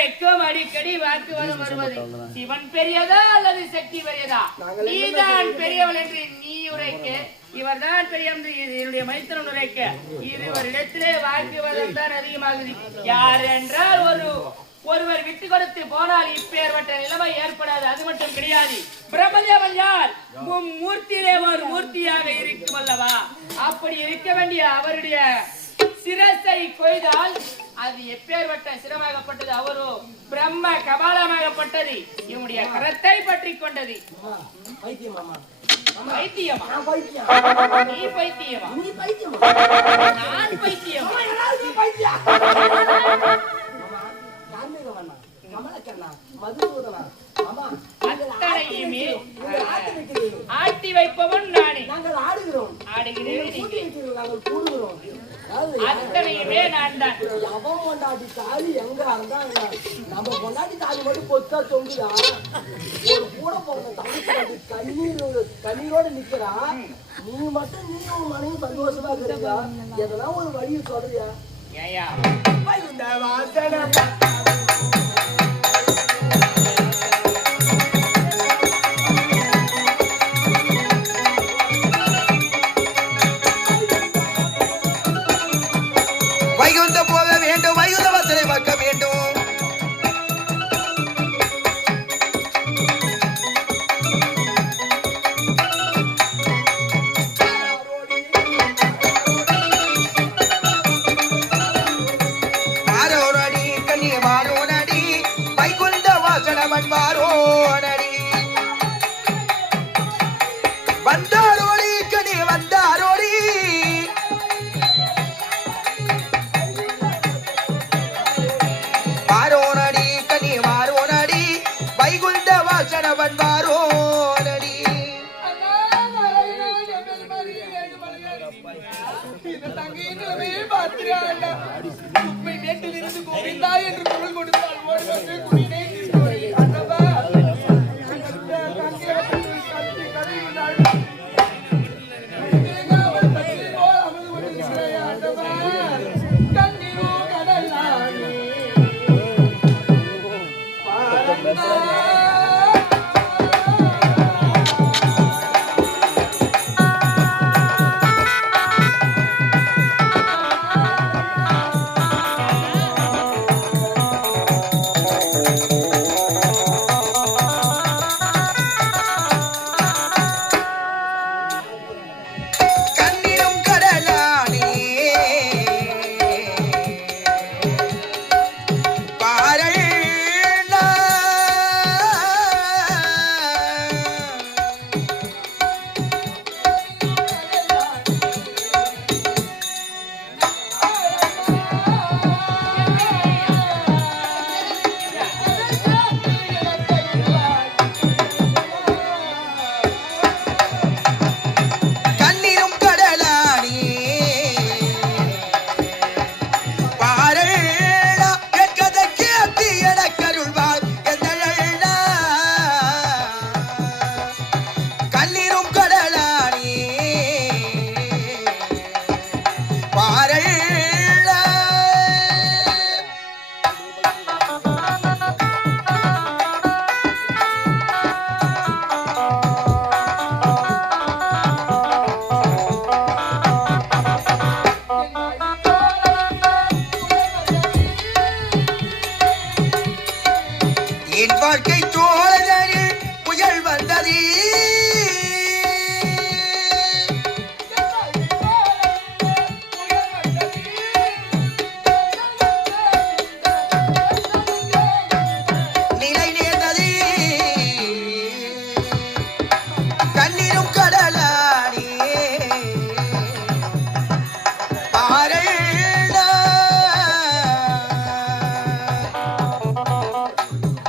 யாருக்கும் அடிக்கடி வாக்கு வரும் வருவது சிவன் பெரியதா அல்லது சக்தி பெரியதா? நீதான் பெரியவள் என்று நீ உரைக்க, இவர்தான் பெரிய என்னுடைய மைத்திரன் உரைக்க, இருவரிடத்திலே வாக்கு வரும் தான் அதிகமாகுது. யார் என்றால் ஒருவர் விட்டு கொடுத்து போனால் இப்பேற்பட்ட நிலைமை ஏற்படாது. அது மட்டும் கிடையாது. பிரம்மதேவன் யார்? மூர்த்தியிலே ஒரு மூர்த்தியாக இருக்கும் அல்லவா? அப்படி இருக்க வேண்டிய அவருடைய சிரசை கொய்தால் அது எப்பேற்பட்ட சிரமாகப்பட்டது. அவரோ பிரம்ம கபாலமாகப்பட்டது. இவனுடைய கரத்தை பற்றி கொண்டது. பைத்தியமா? நீ பைத்தியமா? நான் பைத்தியமா? ஆட்டி வைப்பவன் நானே. நாங்கள் ஆடுகிறோம். அத்தனையுமே நான் தான். அவன் கொண்டாடி தாலி எங்க இருந்தாங்க? நம்ம கொண்டாடி தாலி மட்டும் பொத்தா தொங்குதா? ஒரு கூட போன தமிழ் கண்ணீரோட நிக்கிறா. நீ மட்டும் நீ உன் மனைவி சந்தோஷமா இருக்கிறா? எதனா ஒரு வழியை சொல்றியா? ஏயா இந்த வாசனை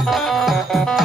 Ha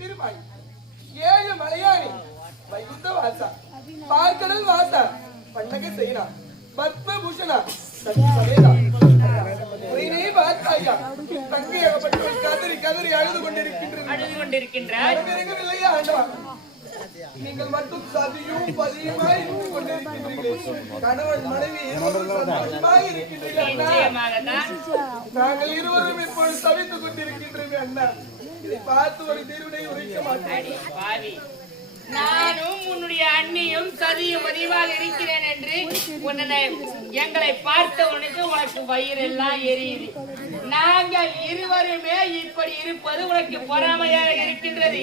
திருமாய் ஏழு மலையானி வைகுந்த வாசா பார்க்கடல் வாசா பண்டக செய்யனா பத்மபூஷணா கதறி அழுது கொண்டிருக்கின்றார். நீங்கள் மட்டும் சதியும் பதியுமாய் இருந்து கொண்டிருக்கின்றீர்கள். கணவன் மனைவி சந்தோஷமாய் இருக்கின்றீர்கள். நாங்கள் இருவரும் இப்பொழுது தவித்துக் கொண்டிருக்கின்றோம் அண்ணா. இதை பார்த்து ஒரு தீர்வினை உரைக்க மாட்டேன். நானும் உன்னுடைய அண்ணியும் சதியும் அதிகமாக இருக்கிறேன் என்று எங்களை பார்த்தவனுக்கு உனக்கு வயிறெல்லாம் எரியுது. நாங்கள் இருவருமே இப்படி இருப்பது உனக்கு பொறாமையாக இருக்கின்றது.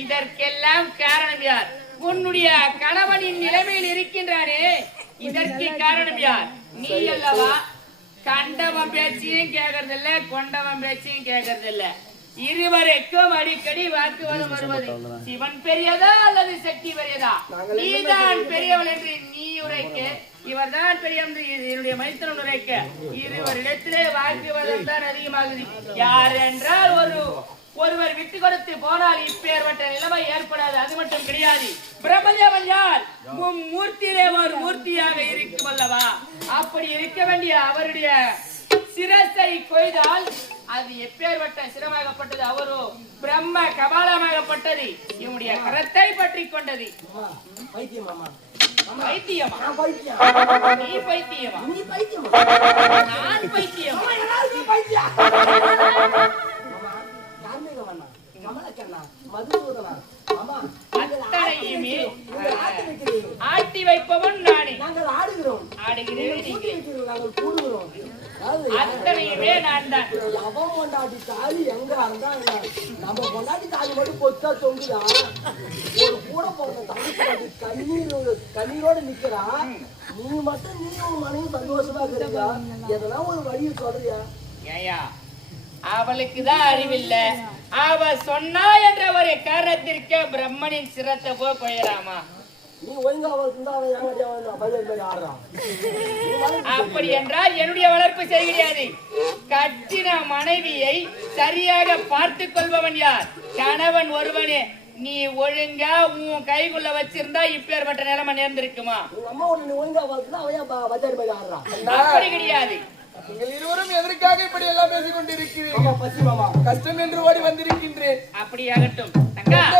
இதற்கெல்லாம் காரணம் யார்? உன்னுடைய கணவனின் நிலைமையில் இருக்கின்றானே, இதற்கு காரணம் யார்? நீ அல்லவா? கண்டவன் பேச்சையும் கேட்கறதில்ல, கொண்டவன் பேச்சையும் கேட்கறதில்ல. இருவருக்கும் அடிக்கடி வாக்குவாதம் வருவது. சிவன் பெரியதா அல்லது சக்தி பெரியதா? நீதான் பெரியவள் என்று நீ உரைக்க, இவர் தான் பெரியவர் என்னுடைய மைத்தனன் உரைக்க, இருவரிடத்திலே வாக்குவாதம் தான் அதிகமாகுது. யார் என்றால் ஒருவர் விட்டு கொடுத்து போனால் இப்பேற்பட்ட நிலைமை ஏற்படாது. அது மட்டும் கிடையாது. பிரம்மதேவன் யார்? மூர்த்தியிலே ஒரு மூர்த்தியாக இருக்கும் அல்லவா? அப்படி இருக்க வேண்டிய அவருடைய சிரசை கொய்தால் அது எப்பேற்பட்ட சிரமாகப்பட்டது. அவரோ பிரம்ம கபாலமாகப்பட்டது. இவனுடைய கரத்தை பற்றி கொண்டது. பைத்தியமா? நீ பைத்தியமா? நான் பைத்தியமா? அத்தனையுமே ஆட்டி வைப்பவன் நானே. ஆடுகிறேன். அத்தனையுமே நான் தான். பொண்டாட்டி தாலி எங்க இருந்தா நம்ம பொண்டாட்டி தாலி மட்டும் பொத்தா தொங்குதா? ஒரு கூட போற கண்ணீரோட நிக்கிறா. நீ மட்டும் நீயும் மனைவி சந்தோஷமா இருக்கிறீங்க. எதனா ஒரு வழியை சொல்றியா? ஏயா, அவளுக்குதான் அறிவில்லை. அவ சொன்னா என்ற ஒரு காரணத்திற்கு பிரம்மனின் சிரத்தை போயிடலாமா? நீ ஒழுங்கா அப்படி என்றால் என்னுடைய வளர்ப்பு சரி கிடையாது. கட்டின மனைவியை சரியாக பார்த்துக் கொள்பவன் யார்? கணவன் ஒருவனே. நீ ஒழுங்கா உன் கைக்குள்ள வச்சிருந்தா இப்பேற்பட்ட நிலைமை நேர்ந்திருக்குமா? அப்படி கிடையாது. நீங்கள் இருவரும் எதற்காக இப்படி எல்லாம் பேசிக் கொண்டிருக்கிறீர்கள்? கஷ்டம் என்று ஓடி வந்திருக்கின்றேன். அப்படியாகட்டும்.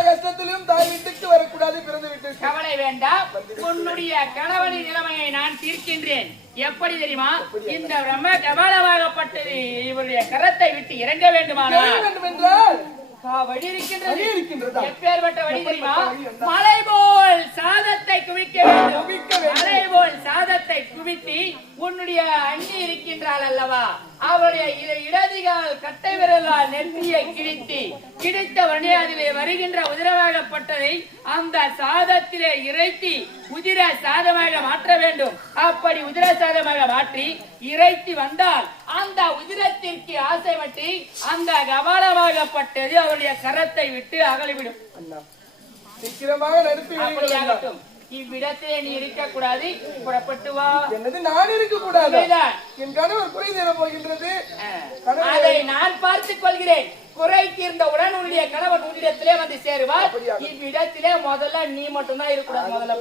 கஷ்டத்திலும் தாய் வீட்டுக்கு வரக்கூடாது, பிறந்து விட்டு கவலை வேண்டாம். உன்னுடைய கணவனின் நிலைமையை நான் தீர்க்கின்றேன். எப்படி தெரியுமா? இந்த பிரம்ம கபாலமாகப்பட்டது இவருடைய கரத்தை விட்டு இறங்க வேண்டுமானால் வழி இருக்கின்றது. எப்பேற்பட்ட வழி தெரியுமா? மலை போல் சாதத்தை குவிக்க வேண்டும். மலை போல் சாதத்தை குவித்து உன்னுடைய அண்ணி இருக்கின்றாள் அல்லவா, அவருடைய இடதுகால் கட்டை விரலால் நெற்றியை கிடைத்த உடனே அதிலே வருகின்ற உதிரமாகப்பட்டதை அந்த சாதத்திலே இறைத்தி உதிர சாதமாக மாற்ற வேண்டும். அப்படி உதிர சாதமாக மாற்றி இறைத்தி வந்தால் அந்த உதிரத்திற்கு ஆசைப்பட்டு அந்த கபாலமாகப்பட்டது அவருடைய கரத்தை விட்டு அகலிவிடும். சீக்கிரமாக நடத்தி இவ்விடத்திலே நீ இருக்க கூடாது. புறப்பட்டு வா. என்னது நான் இருக்க கூடாது? என் கணவர் குறை தீர போகின்றது. அதை நான் பார்த்துக் கொள்கிறேன். குறை தீர்ந்தவுடன் உன்னுடைய கணவன் உன்னிடத்திலே வந்து சேருவார். இவ்விடத்திலே முதல்ல நீ மட்டும்தான் இருக்கக்கூடாது. முதல்ல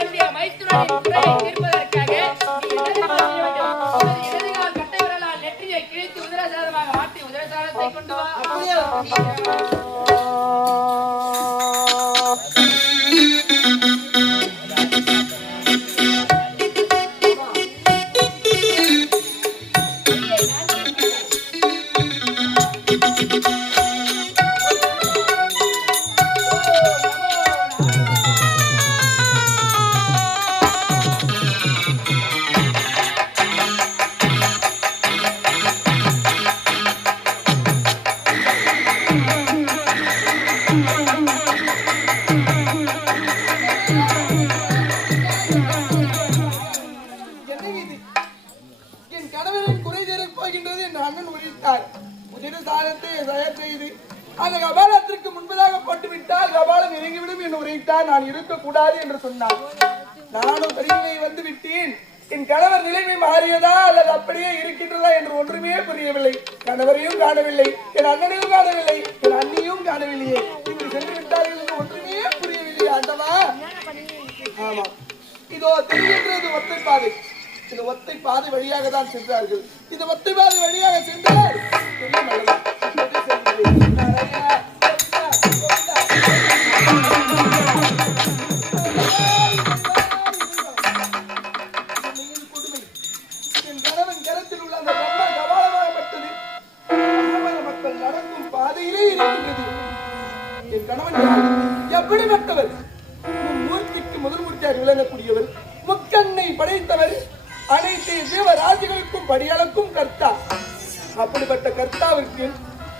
என்னுடைய மைத்துனரின் குறையை தீர்ப்பதற்காக கட்டை விரலால் நெற்றியை கிழித்து உதிரசாதமாக மாற்றி உதிரசாதத்தை கொண்டு வா. அந்த கபாலத்திற்கு முன்பதாக போட்டுவிட்டால் கபாலம் இறங்கிவிடும் என்று உரைத்தார். நான் இருக்கக்கூடாது என்று சொன்னார். நானும் பெரியவை வந்து விட்டேன். என் கணவர் நிலைமை மாறியதா அல்லது அப்படியே இருக்கின்றதா என்று ஒன்றுமே புரியவில்லை. கணவரையும் காணவில்லை, என் அண்ணனையும் காணவில்லை, என் அண்ணியும் காணவில்லையே. இங்கு சென்று விட்டார்கள் என்று ஒன்றுமே புரியவில்லை. ஆண்டவா, ஆமா, இதோ தெரிகின்றது ஒத்தை பாதை. இந்த ஒத்தை பாதை வழியாக தான் சென்றார்கள். இந்த ஒத்தை பாதை வழியாக சென்றால் தெரியும் அல்லவா? என் கணவன் கரத்தில் உள்ள அந்த பிரம்மா கபாலமாகப்பட்டது மக்கள் நடக்கும் பாதையிலே இருக்கின்றது. என் கணவன் எப்படிப்பட்டவர்? மூர்த்திக்கு முதல் மூர்த்தியாக விளங்கக்கூடியவர், முக்கண்ணை படைத்தவர், அனைத்து ஜீவராசிகளுக்கும் படியளக்கும் கர்த்தா. அப்படிப்பட்ட கர்த்தாவிற்கு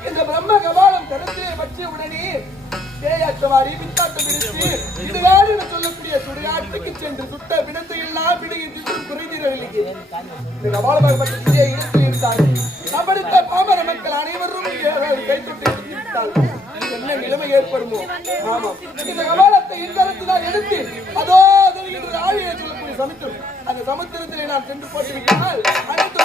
இந்த பிரம்ம கபாலம் கருத்திலே பற்றிய உடனே தேயாற்றவாரி வித்தாட்டம் எடுத்து இடுகாடு என்று சொல்லக்கூடிய சுடுகாட்டுக்கு சென்று சுட்ட பிணத்தை எல்லாம் பிடிக்கும் குறைந்தீரர்களுக்கு இந்த கபாலமாகப்பட்ட இடத்தில் இருந்தார்கள். அப்படித்த பாமர மக்கள் அனைவரும் கை தொட்டு இருந்தார்கள். என்ன நிலைமை ஏற்படுமோ? ஆமா, இந்த கபாலத்தை இந்தரத்தினால் எடுத்து அதோ ஆழியை சொல்லக்கூடிய சமுத்திரம், அந்த சமுத்திரத்திலே நான் சென்று போட்டுவிட்டால் அனைத்து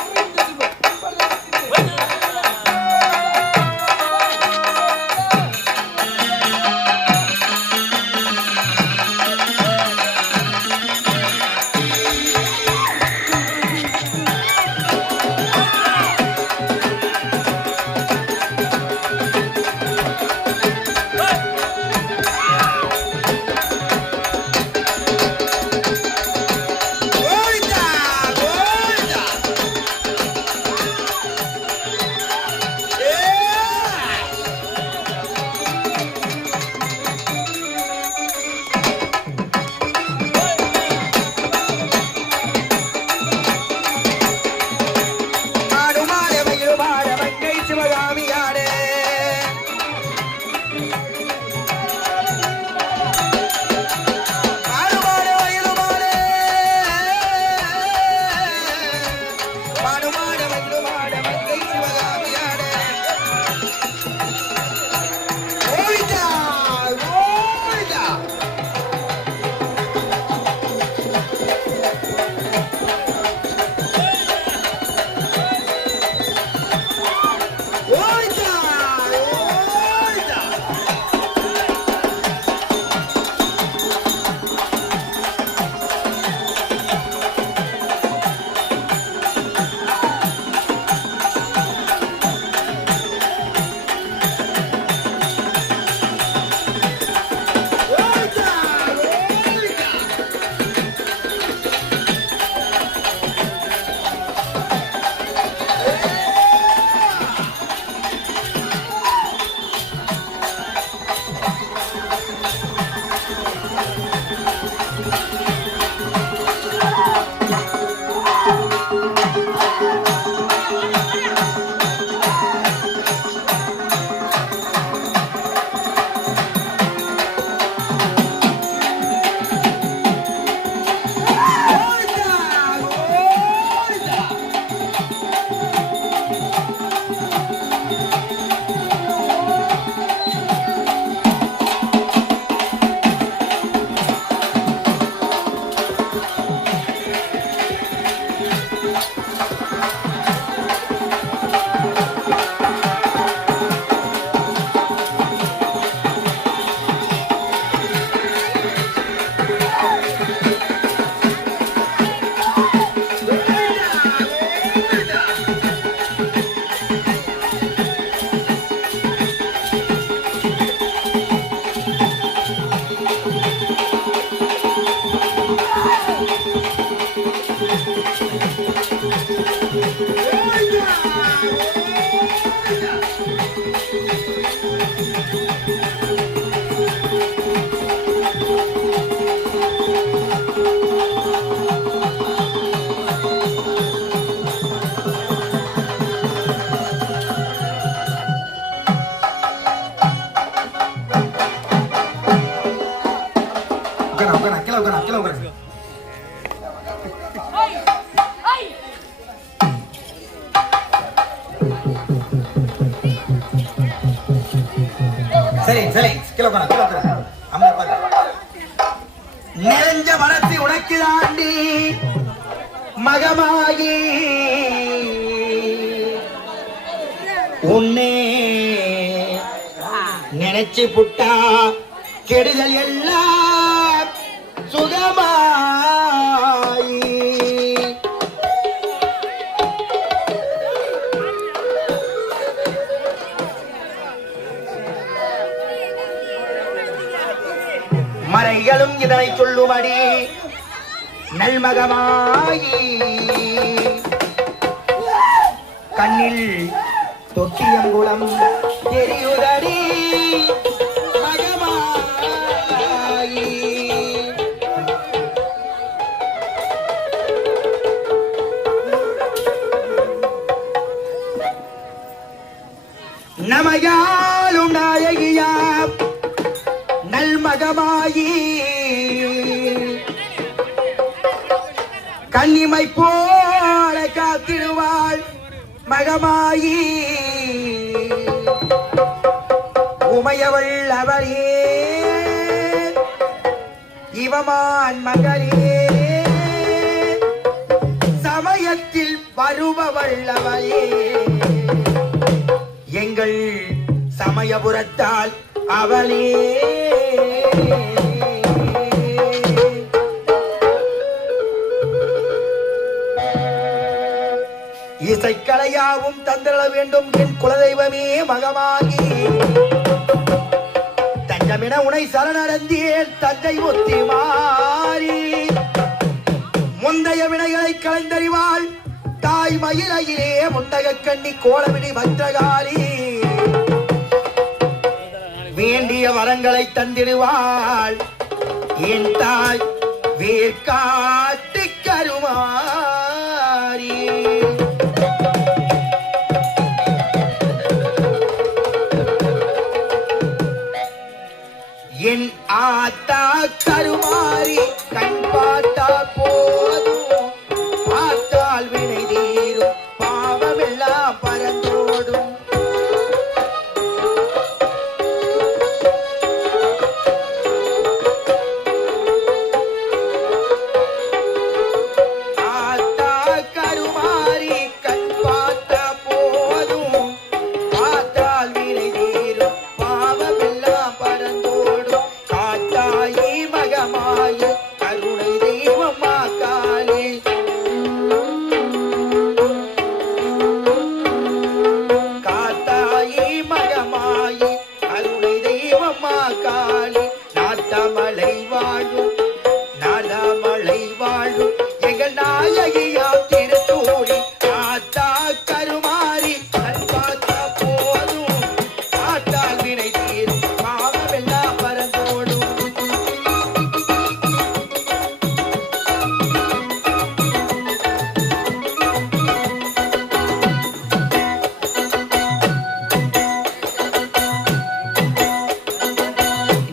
நிறைஞ்ச வளர்ச்சி உனக்கு தாண்டி மகமாகி உன்னே நினைச்சு புட்டா கெடுதல் எல்லாம் சுகமாய் மறைகளும் இதனை சொல்லும்படி நல்மகமாயி கண்ணில் தொட்டியங்குளம் தெரியுதடி மகமாயி நமையாலும் நாயகியா நல்மகமாயி கன்னிமை போல காத்திடுவாள் மகமாயி உமையவள் அவரே இவமான் மகளே சமயத்தில் வருபவள் அவளே எங்கள் சமயபுரத்தால் அவளே இசைக்கலையாவும் தந்திர வேண்டும் என் குலதெய்வமே மகமாகி தஞ்சமென உனை சரணடைந்தேன் தஞ்சை முத்தி மாறி முந்தைய வினைகளை கலந்தறிவாள் தாய் மயிலையிலே முண்டக கண்ணி கோலவிடி பத்திரகாளி வேண்டிய வரங்களை தந்திடுவாள் என் தாய் வேர்காட்டு கருமாறி என் ஆத்தா கருமாறி கண் பார்த்தா போதும் பார்த்தால் வினை தீரும் பாவமெல்லாம் பறந்தோடும் ஆத்தா கருமாறி கண் பார்த்தா போதும் பார்த்தால் வினை தீரும் பாவமெல்லாம் பறந்தோடும் காத்தாயி மகமாயி கருணை தெய்வமா காளி காத்தாயி மகமாயி கருணை தெய்வமா காளி நாட்டமலை வாழும் நலமலை வாழும் எங்கள் நாயகியா திருத்தூரி ஆத்தா கருமாறி கண் பார்த்தா போதும் ஆட்டால் வினை தீரும் பாவமெல்லாம் பறந்தோடும்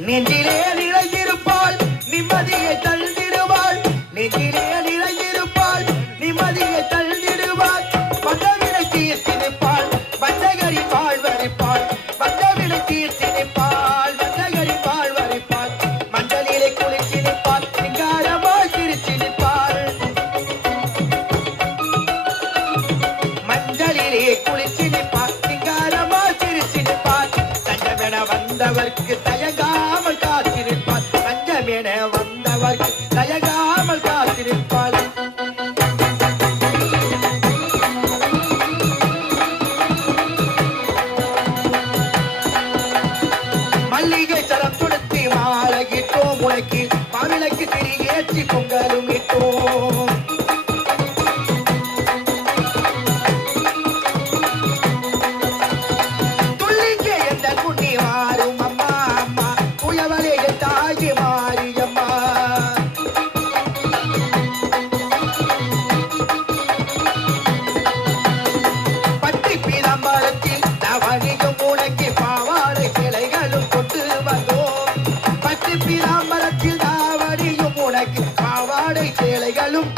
நெஞ்சிலே நிறைந்திருப்பாள் நிம்மதியை தள்ளிடுவாள் நெஞ்சிலே நிறைந்திருப்பாள் நிம்மதியை தள்ளிடுவாள் வந்தவினை தீர்த்து நிற்பாள் வந்தகரி பால் வரைப்பாள் வந்தவினை தீர்த்து நிற்பாள் வந்தகரி பால் வரைப்பாள் மஞ்சளிலே குளிச்சு நிற்பாள் சிங்காரமாய் சிரிச்சு நிற்பாள் மஞ்சளிலே குளிச்சு நிற்பாள் சிங்காரமாய் சிரிச்சு நிற்பாள் தஞ்சமென வந்தவர்க்கு தயங்காமல் காத்திருப்பாள் தஞ்சமென வந்தவர்க்கு தயங்காமல் காத்திருப்பாள் மல்லிகை சரம் கொடுத்து மாலையிட்டோம் உனக்கு மாவிளக்கு திரியேற்றி பொங்கலும் இட்டோம் துள்ளிங்க எந்த குண்ணி மாறும் அம்மா அம்மா புயவளே என் தாயி மாரியம்மா பட்டி பீதாம்பரத்தில் தவணியும் உனக்கு பாவாடை கிளைகளும் கொண்டு வந்தோம் பட்டி பீதாம்பரத்தில் தாவணியும் உனக்கு பாவாடை கிளைகளும்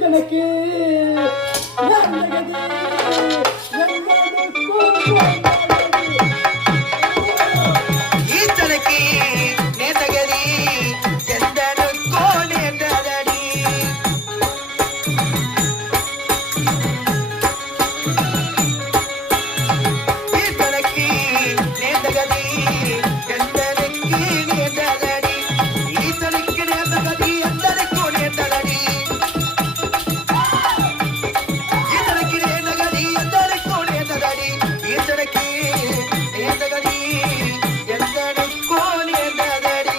ஈசனுக்கு ஈசனுக்கு நேர்ந்தகதி எந்தனுக்கோ நேர்ந்ததடி. ஈசனுக்கு நேர்ந்தகதி எந்தனுக்கு நேர்ந்ததடி. ஈசனுக்கு நேர்ந்தகதி எந்தனுக்கோ நேர்ந்ததடி. ஈசனுக்கு நேர்ந்தகதி எந்தனுக்கோ நேர்ந்ததடி. ஈசனுக்கு நேர்ந்தகதி எந்தனுக்கோ நேர்ந்ததடி.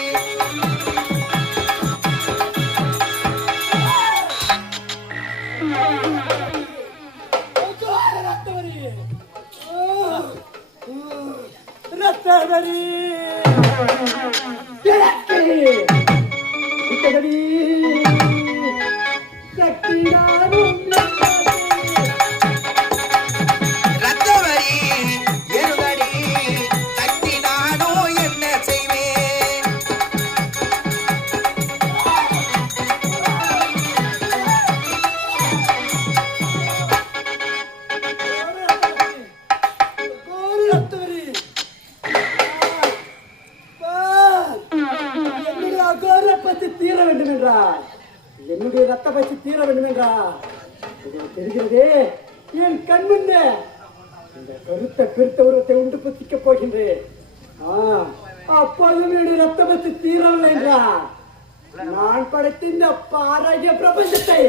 ரத்தவரி ரத்தவரி எருதடி சக்தி நானோ என்ன செய்வேன். என்னுடைய அகோர பற்றி தீர வேண்டும் என்றார். என்னுடைய ரத்த பற்றி தீர வேண்டும் என்றார். உங்களுக்கு தெரிகிறதே என் கண் முன்னே இந்த கருத்த பெருத்த உருவத்தை உண்டு புசிக்கப் போகின்றேன். அப்போதும் என்னுடைய ரத்த பற்றி தீரவில்லை என்றார். நான் படைத்த இந்த பாரகிய பிரபஞ்சத்தை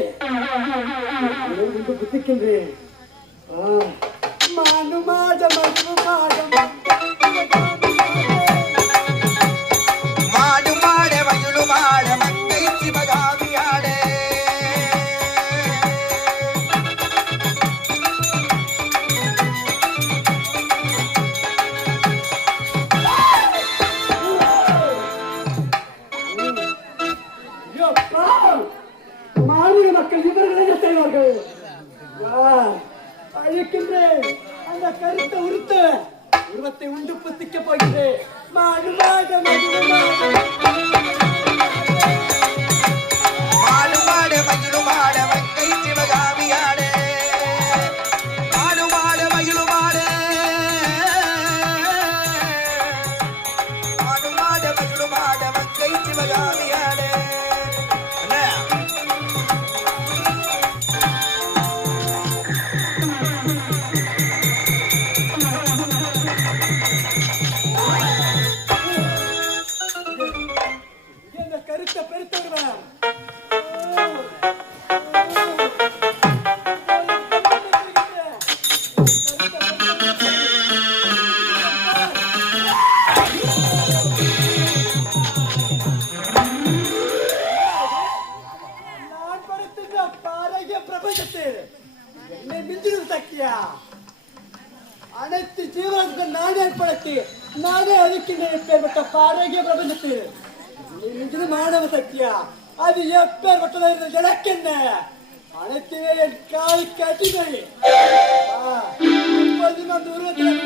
உண்டு புசிக்கின்றேன். மானும் மாடம் மாடம் மாடு மாட மயிலு மாட மங்கை சிவகாமியாட. மாநில மக்கள் இவர்கள் என்ன செய்வார்கள்? அழைக்கின்றேன் அந்த கருத்த உருவத்தை உண்டு புசிக்க போகிறேன். மாடு மாட மயிலு மாட மங்கை சிவகாமியாட. மாடு மாட மயிலு மாட மாடு மாட மயிலு மாட மங்கை சிவகாமியாட. இந்த கருத்த பெருத்தவர்கள் நான் படுத்துகிற பாரகிய பிரபஞ்சத்தில் என்னை மிஞ்சிடும் சக்தியா? அனைத்து ஜீவனத்துக்கும் நானே ஏற்படுத்தி நானே அழிக்கின்றேன். எப்பேற்பட்ட பாரகிய பிரபஞ்சத்தில் மிஞ்சிது மாணவ சக்தியா? அது எப்பேற்பட்டதாக எனக்கு என்ன? அனைத்துமே என் காலை கட்டிகள். இப்போதும் அந்த உருவத்தில்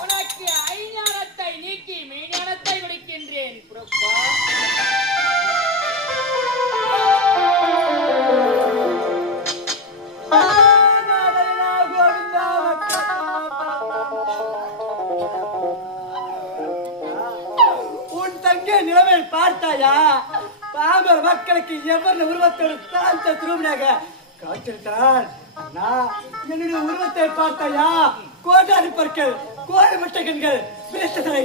உனக்கு ஐஞானத்தை நீக்கி மெய்ஞானத்தை கொடுக்கின்றேன். புறப்பா. உன் தங்கை நிலைமை பார்த்தாயா? பாமர் மக்களுக்கு எவ்வளவு உருவத்தோடு சாந்த திருமணாக காட்டிருக்கிறான். என்னுடைய உருவத்தை பார்த்தாயா? கோடாரி பற்கள், கோழி முட்டைகண்கள், பேசுதலை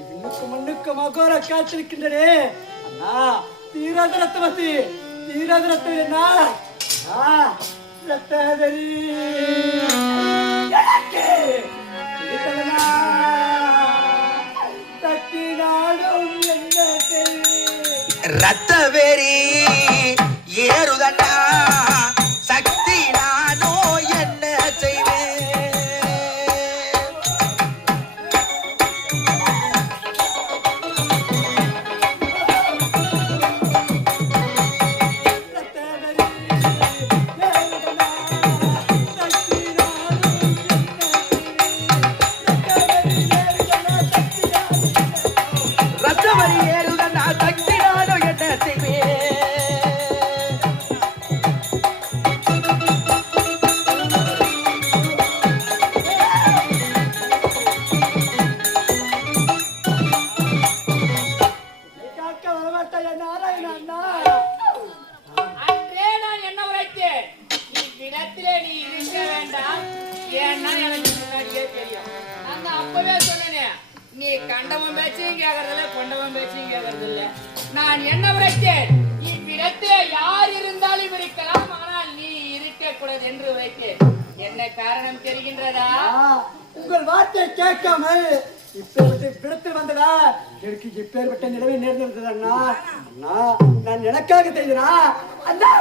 இன்னுக்கு முன்னுக்கு மகோர காத்திருக்கின்றனே. அண்ணா தீராத ரத்தமசி, தீராத ரத்தம் ரத்ததரி எனக்கு இதுதலனா தத்தி நாடும் என்ன செய்வேன்? ரத்த வெறி ஏறுதண்டா சக்தி நானோ என்ன செய்வேன். ரத்ததரி ஏறுதலா தத்தி நாடும் என்ன அண்ணா அன்றே நான் என்ன உரைத்தேன், இவ்விடத்திலே நீ இருக்க வேண்டாம். ஏன்னா எனக்கு முன்னாடியே தெரியும். நான் அப்பவே சொன்னேனே, நீ கண்டவன் பேச்சையும் கேட்கறதில்ல, கொண்டவன் பேச்சையும் கேட்கறதில்ல. நான் என்ன உரைத்தேன், இவ்விடத்திலே யார் இருந்தாலும் இருக்கலாம், ஆனால் நீ இருக்கக்கூடாது என்று உரைத்தேன். என்ன காரணம் தெரிகின்றதா? உங்கள் வார்த்தையை கேட்காமல் இப்பேற்பட்ட விடத்தில் வந்ததா எனக்கு இப்பேற்பட்ட நிலைமை நேர்ந்திருந்தது அண்ணா. அண்ணா நான் எனக்காக செய்தனா அண்ணா?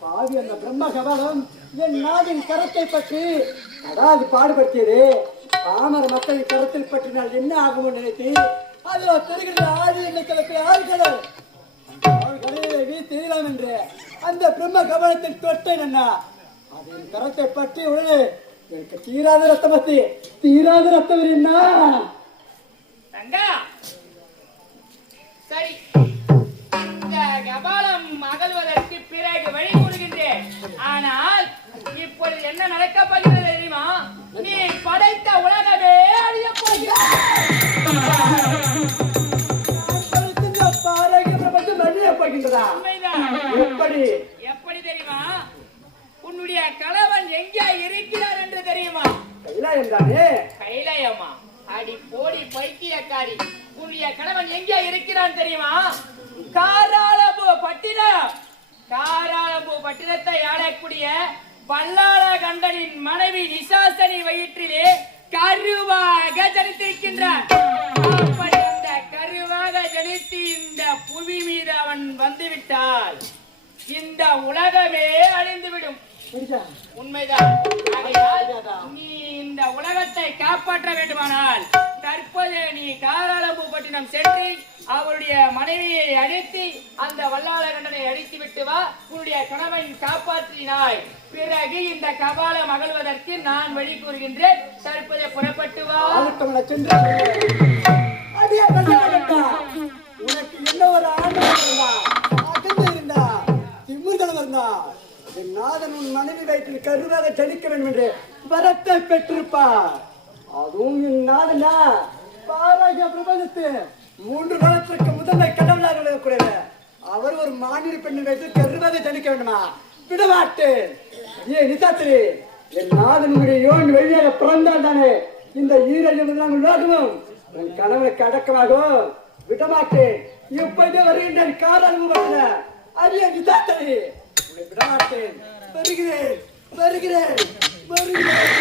பாவி அந்த பிரம்ம கபாலம் என் நாடின் கரத்தை பற்றி அதாவது பாடுபடுத்தியது. பாமர மக்களின் கரத்தில் பற்றினால் என்ன ஆகும் நினைத்து அதோ தெரிகிற ஆடி எண்ணிக்கலுக்கு ஆள்களர் வீழ்த்தலாம் என்று அந்த பிரம்ம கபாலத்தில் தொட்டேன் அண்ணா. அதன் கரத்தை பற்றி உடனே எனக்கு தீராத ரத்தம் பத்தி தீராத ரத்தம் என்ன தங்கா? சரி, இந்த கபாலம் அகழ்வதற்கு பிறகு வழி கூறுகின்றேன். ஆனால் இப்பொழுது என்ன நடக்கப் போகிறது தெரியுமா? நீ படைத்த உலகமே அழியப் போகிறது. எப்படி எப்படி தெரியுமா? உன்னுடைய கணவன் எங்கே இருக்கிறார் என்று தெரியுமா? கைலாயம் தானே. கைலாயமா? அடி போடி பைத்தியக்காரி, உன்னுடைய கணவன் எங்கே இருக்கிறான் தெரியுமா? காராளம்பூ பட்டினம். காராளம்பூ பட்டினத்தை ஆளக்கூடிய பல்லாள கண்டனின் மனைவி நிசாசனி வயிற்றிலே கருவாக ஜனித்திருக்கின்றான். அப்படி அந்த கருவாக ஜனித்து இந்த புவி மீது அவன் வந்துவிட்டால் இந்த உலகமே அழிந்துவிடும். உண்மைதான். நீ இந்த உலகத்தை காப்பாற்ற வேண்டுமானால் தற்போது நீ காராளம்பூப்பட்டினம் சென்று அவருடைய மனைவியை அழைத்து அந்த வல்லாள கண்டனை அழித்து விட்டு வா. உன்னுடைய கணவன் காப்பாற்றினாய். பிறகு இந்த கபாலம் அகழ்வதற்கு நான் வழி கூறுகின்றேன். தற்போது புறப்பட்டு வா. உனக்கு என்ன ஒரு ஆண்டு இருந்தா திமுதல் இருந்தா என் நாதன் உன் மனைவி வயிற்றில் கருவாக ஜனிக்க வேண்டும் என்று வரத்தை பெற்றிருப்பார். அதுவும் என் நாதனா பாராகிய பிரபஞ்சத்து 3 காலத்திற்கு முதன்மை கடவுளாக விளங்கக்கூடியது. அவர் ஒரு மாநில பெண்ணின் வயிற்றில் கருவாக ஜனிக்க வேண்டுமா? விடமாட்டேன். ஏ நிசாத்திரி, என் நாதனுடைய யோன் வழியாக பிறந்தால் தானே இந்த ஈரழிவு உலகமும் என் கணவனுக்கு அடக்கமாகும். விடமாட்டேன். இப்போதே வருகின்றேன். காரணம் அரிய நிசாத்திரி, விடமாட்டேன். வருகிறேன் வருகிறேன் வருகிறேன்.